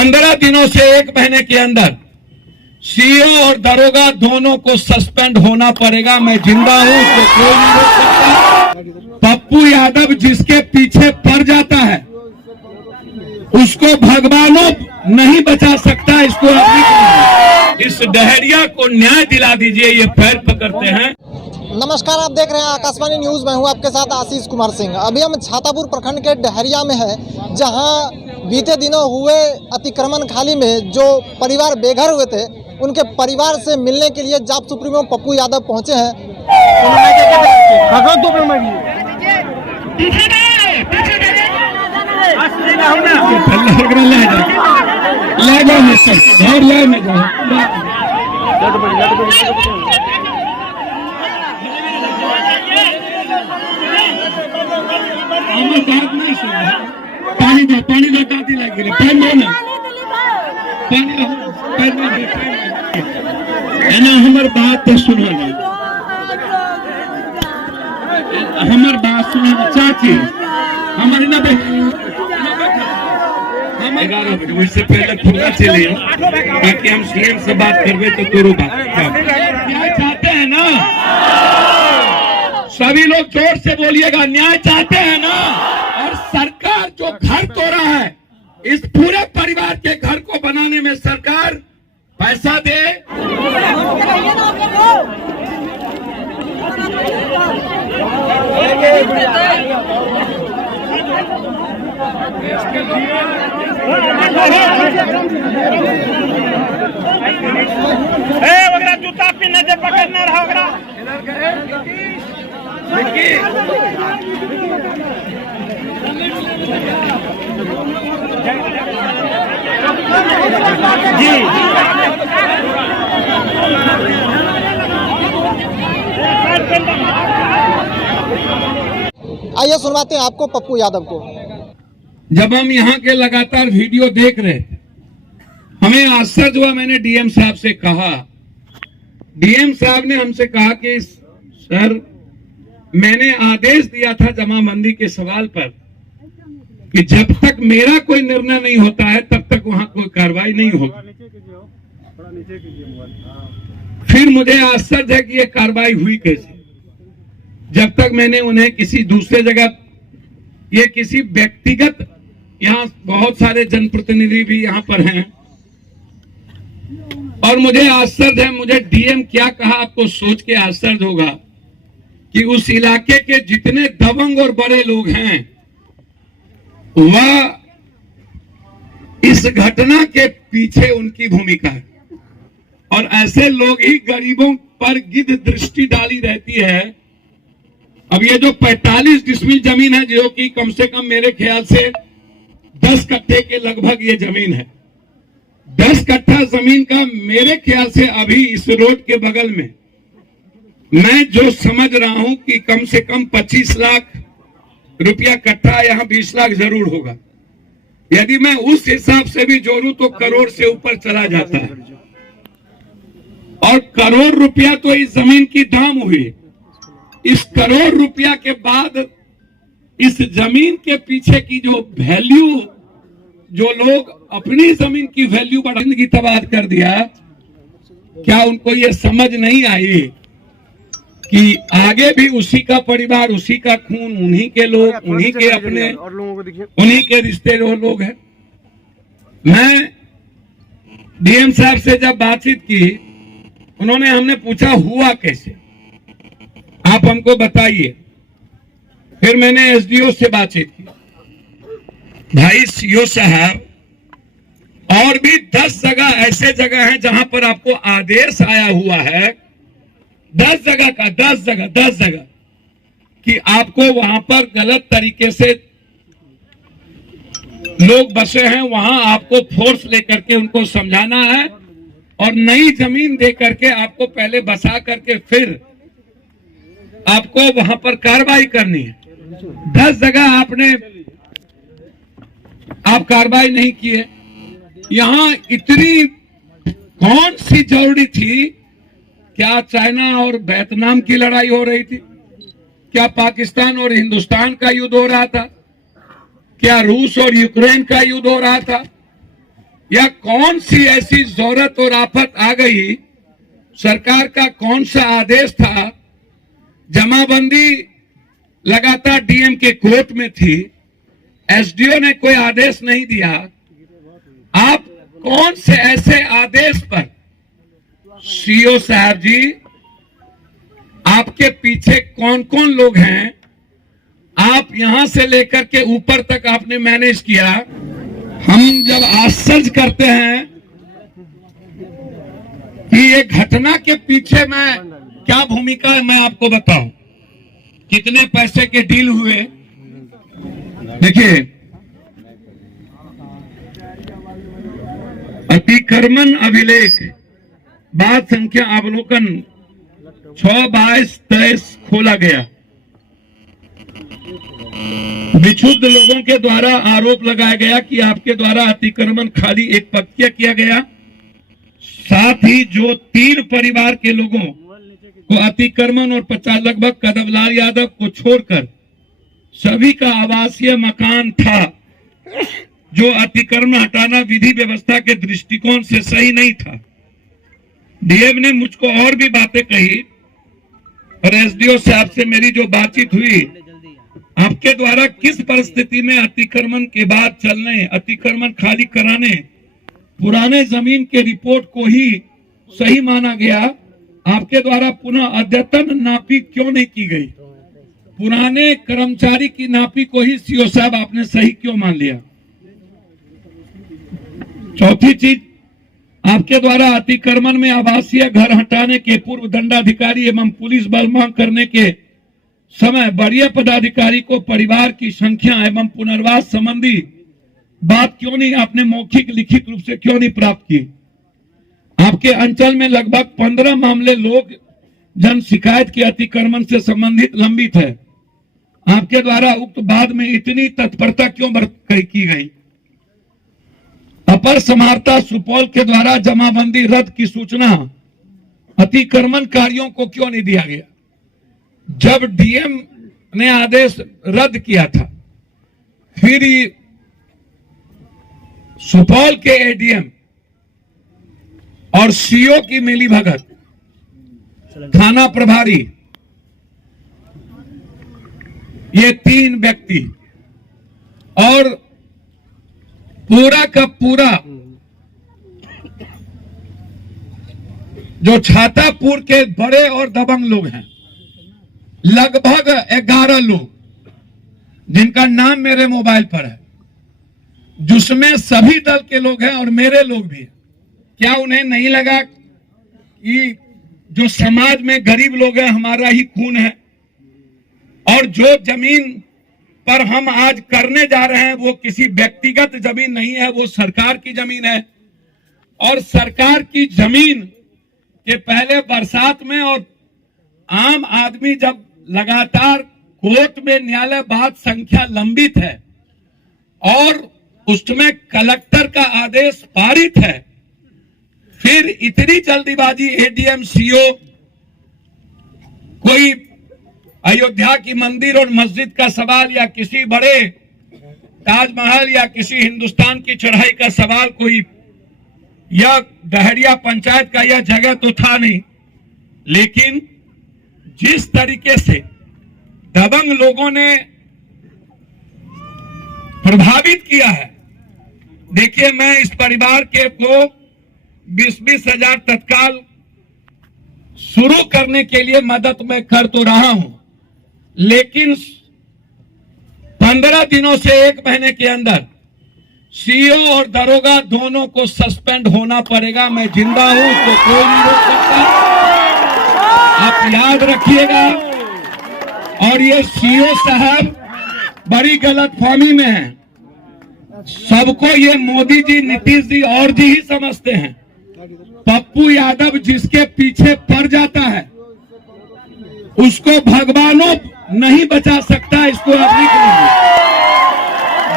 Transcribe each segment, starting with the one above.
15 दिनों से 1 महीने के अंदर सीओ और दरोगा दोनों को सस्पेंड होना पड़ेगा। मैं जिंदा हूं, उसको कोई नहीं रोक सकता। पप्पू यादव जिसके पीछे पड़ जाता है उसको भगवानों नहीं बचा सकता। इसको इस डहरिया को न्याय दिला दीजिए, ये पैर पकड़ते हैं। नमस्कार, आप देख रहे हैं आकाशवाणी न्यूज। मैं हूं आपके साथ आशीष कुमार सिंह। अभी हम छातापुर प्रखंड के डहरिया में है, जहां बीते दिनों हुए अतिक्रमण खाली में जो परिवार बेघर हुए थे, उनके परिवार से मिलने के लिए जाप सुप्रीमो पप्पू यादव पहुंचे हैं। पानी दो दादी लगी रे, पानी दो ना, पानी है ना। हमार बात तो सुनो ना, हमार बात सुनो ना चाची। हमारे ना हम 11 बजे उससे पहले खुला चले ताकि हम सीएम से बात करवे तो करो बात। न्याय चाहते हैं ना सभी लोग, जोर से बोलिएगा, न्याय चाहते हैं ना। और सरकार जो घर तोड़ा है, इस पूरे परिवार के घर को बनाने में सरकार पैसा दे। वगैरह जूता पहनने से पकड़ना रहा वगैरह जी। आइए सुनवाते हैं आपको पप्पू यादव को। जब हम यहाँ के लगातार वीडियो देख रहे थे, हमें आश्चर्य हुआ। मैंने डीएम साहब से कहा, डीएम साहब ने हमसे कहा कि सर, मैंने आदेश दिया था जमाबंदी के सवाल पर कि जब तक मेरा कोई निर्णय नहीं होता है तब तक वहां कोई कार्रवाई नहीं होगी। फिर मुझे आश्चर्य है कि ये कार्रवाई हुई कैसे, जब तक मैंने उन्हें किसी दूसरे जगह, ये किसी व्यक्तिगत, यहाँ बहुत सारे जनप्रतिनिधि भी यहाँ पर हैं, और मुझे आश्चर्य है, मुझे डीएम क्या कहा आपको सोच के आश्चर्य होगा कि उस इलाके के जितने दबंग और बड़े लोग हैं वह इस घटना के पीछे उनकी भूमिका है, और ऐसे लोग ही गरीबों पर गिद्ध दृष्टि डाली रहती है। अब ये जो 45 डिसमिल जमीन है, जो कि कम से कम मेरे ख्याल से 10 कट्ठे के लगभग ये जमीन है, 10 कट्ठा जमीन का मेरे ख्याल से अभी इस रोड के बगल में मैं जो समझ रहा हूं कि कम से कम 25 लाख रुपया कट्ठा, यहां 20 लाख जरूर होगा। यदि मैं उस हिसाब से भी जोड़ूं तो करोड़ से ऊपर चला जाता है, और करोड़ रुपया तो इस जमीन की दाम हुई। इस करोड़ रुपया के बाद इस जमीन के पीछे की जो वैल्यू, जो लोग अपनी जमीन की वैल्यू बढ़ा, जिंदगी तबाह कर दिया, क्या उनको ये समझ नहीं आई कि आगे भी उसी का परिवार, उसी का खून, उन्हीं के लोग, उन्हीं के अपने, उन्हीं के रिश्ते लोग हैं। मैं डीएम साहब से जब बातचीत की, हमने पूछा हुआ कैसे, आप हमको बताइए। फिर मैंने एसडीओ से बातचीत की, भाई सीओ साहब, और भी 10 जगह ऐसे जगह हैं जहां पर आपको आदेश आया हुआ है, 10 जगह का, 10 जगह कि आपको वहां पर गलत तरीके से लोग बसे हैं, वहां आपको फोर्स लेकर के उनको समझाना है, और नई जमीन दे करके आपको पहले बसा करके फिर आपको वहां पर कार्रवाई करनी है। 10 जगह आप कार्रवाई नहीं किए। यहां इतनी कौन सी जरूरी थी? क्या चाइना और वियतनाम की लड़ाई हो रही थी? क्या पाकिस्तान और हिंदुस्तान का युद्ध हो रहा था? क्या रूस और यूक्रेन का युद्ध हो रहा था? या कौन सी ऐसी जरूरत और आफत आ गई, सरकार का कौन सा आदेश था, जमाबंदी लगातार डीएम के कोर्ट में थी, एसडीओ ने कोई आदेश नहीं दिया। आप कौन से ऐसे आदेश पर, सीओ साहब जी, आपके पीछे कौन कौन लोग हैं, आप यहां से लेकर के ऊपर तक आपने मैनेज किया। हम जब आश्चर्य करते हैं कि ये घटना के पीछे मैं क्या भूमिका है, मैं आपको बताऊं। कितने पैसे के डील हुए, देखिए, अतिक्रमण अभिलेख बात संख्या अवलोकन 6/22-23 खोला गया। विक्षुब्ध लोगों के द्वारा आरोप लगाया गया कि आपके द्वारा अतिक्रमण खाली एक पक्षीय किया गया। साथ ही जो 3 परिवार के लोगों को अतिक्रमण और 50 लगभग कदमलाल यादव को छोड़कर सभी का आवासीय मकान था, जो अतिक्रमण हटाना विधि व्यवस्था के दृष्टिकोण से सही नहीं था। डीएम ने मुझको और भी बातें कही और एसडीओ साहब से मेरी जो बातचीत हुई, आपके द्वारा किस परिस्थिति में अतिक्रमण के बाद चलने, अतिक्रमण खाली कराने, पुराने जमीन के रिपोर्ट को ही सही माना गया, आपके द्वारा पुनः अद्यतन नापी क्यों नहीं की गई, पुराने कर्मचारी की नापी को ही सीओ साहब आपने सही क्यों मान लिया। चौथी चीज, आपके द्वारा अतिक्रमण में आवासीय घर हटाने के पूर्व दंडाधिकारी एवं पुलिस बल मांग करने के समय वरीय पदाधिकारी को परिवार की संख्या एवं पुनर्वास संबंधी बात क्यों नहीं आपने मौखिक लिखित रूप से क्यों नहीं प्राप्त की। आपके अंचल में लगभग 15 मामले लोग जन शिकायत के अतिक्रमण से संबंधित लंबित है। आपके द्वारा उक्त बाद में इतनी तत्परता क्यों की गई। अपर समाहर्ता सुपौल के द्वारा जमाबंदी रद्द की सूचना अतिक्रमणकारियों को क्यों नहीं दिया गया। जब डीएम ने आदेश रद्द किया था, फिर सुपौल के एडीएम और सीओ की मिलीभगत, थाना प्रभारी, ये 3 व्यक्ति और पूरा का पूरा जो छातापुर के बड़े और दबंग लोग हैं, लगभग 11 लोग, जिनका नाम मेरे मोबाइल पर है, जिसमें सभी दल के लोग हैं और मेरे लोग भी हैं। क्या उन्हें नहीं लगा कि जो समाज में गरीब लोग हैं हमारा ही खून है, और जो जमीन पर हम आज करने जा रहे हैं वो किसी व्यक्तिगत जमीन नहीं है, वो सरकार की जमीन है। और सरकार की जमीन के पहले बरसात में और आम आदमी जब लगातार कोर्ट में न्यायालय बात संख्या लंबित है और उसमें कलेक्टर का आदेश पारित है, फिर इतनी जल्दीबाजी एडीएम सीओ कोई अयोध्या की मंदिर और मस्जिद का सवाल या किसी बड़े ताजमहल या किसी हिंदुस्तान की चढ़ाई का सवाल कोई, यह डहरिया पंचायत का यह जगह तो था नहीं, लेकिन जिस तरीके से दबंग लोगों ने प्रभावित किया है, देखिए मैं इस परिवार के को 20-20 हजार तत्काल शुरू करने के लिए मदद मैं कर तो रहा हूं, लेकिन 15 दिनों से 1 महीने के अंदर सीओ और दरोगा दोनों को सस्पेंड होना पड़ेगा। मैं जिंदा हूं, तो कोई नहीं रोक सकता, आप याद रखिएगा। और ये सीओ साहब बड़ी गलतफहमी में हैं, सबको ये मोदी जी, नीतीश जी और जी ही समझते हैं। पप्पू यादव जिसके पीछे पड़ जाता है उसको भगवानों नहीं बचा सकता, इसको अभी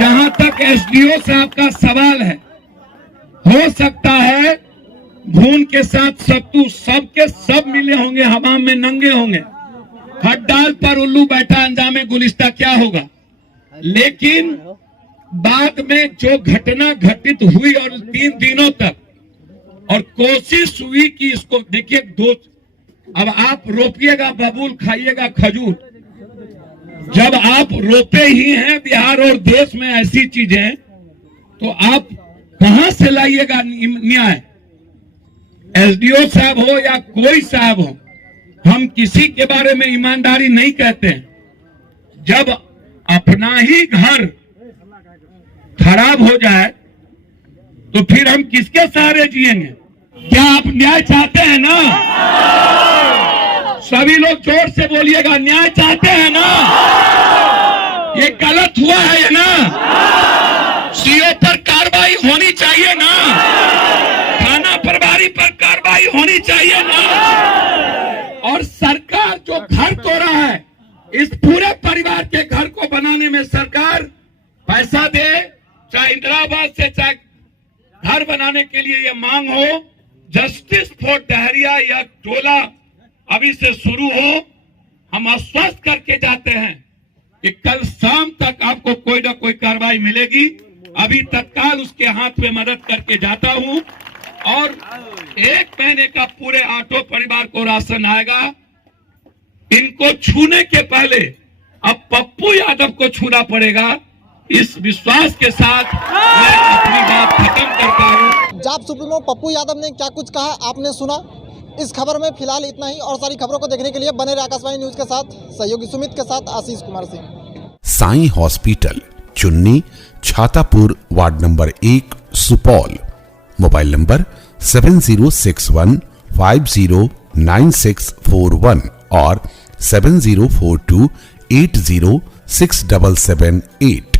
जहां तक एसडीओ साहब का सवाल है, हो सकता है घून के साथ सत्तू सबके सब मिले होंगे, हवा में नंगे होंगे, हट डाल पर उल्लू बैठा अंजामे गुलिस्ता क्या होगा। लेकिन बाद में जो घटना घटित हुई और 3 दिनों तक और कोशिश हुई कि इसको देखिए अब आप रोपिएगा बबूल, खाइएगा खजूर। जब आप रोपे ही हैं बिहार और देश में ऐसी चीजें, तो आप कहां से लाइएगा न्याय? एसडीओ साहब हो या कोई साहब हो, हम किसी के बारे में ईमानदारी नहीं कहते हैं। जब अपना ही घर खराब हो जाए तो फिर हम किसके सहारे जिएंगे? क्या आप न्याय चाहते हैं ना? सभी लोग जोर से बोलिएगा, न्याय चाहते हैं ना? ये गलत हुआ है ना? सीओ पर कार्रवाई होनी चाहिए ना? थाना प्रभारी पर कार्रवाई होनी चाहिए ना? और सरकार जो घर तोड़ा है, इस पूरे परिवार के घर को बनाने में सरकार पैसा दे, चाहे इंदिरा आवास से, चाहे घर बनाने के लिए ये मांग हो। जस्टिस फॉर डहरिया या टोला अभी से शुरू हो। हम आश्वस्त करके जाते हैं कि कल शाम तक आपको कोई ना कोई कार्रवाई मिलेगी। अभी तत्काल उसके हाथ में मदद करके जाता हूं और 1 महीने का पूरे ऑटो परिवार को राशन आएगा। इनको छूने के पहले अब पप्पू यादव को छूना पड़ेगा। इस विश्वास के साथ मैं अपनी बात खत्म करता हूं। जाप सुप्रीमो पप्पू यादव ने क्या कुछ कहा आपने सुना। इस खबर में फिलहाल इतना ही, और सारी खबरों को देखने के लिए बने रहे आकाशवाणी न्यूज के साथ। सहयोगी सुमित के साथ आशीष कुमार सिंह। साईं हॉस्पिटल, चुन्नी, Chhatapur, ward number 1, Supaul. Mobile number 7061509641 और 7042806778।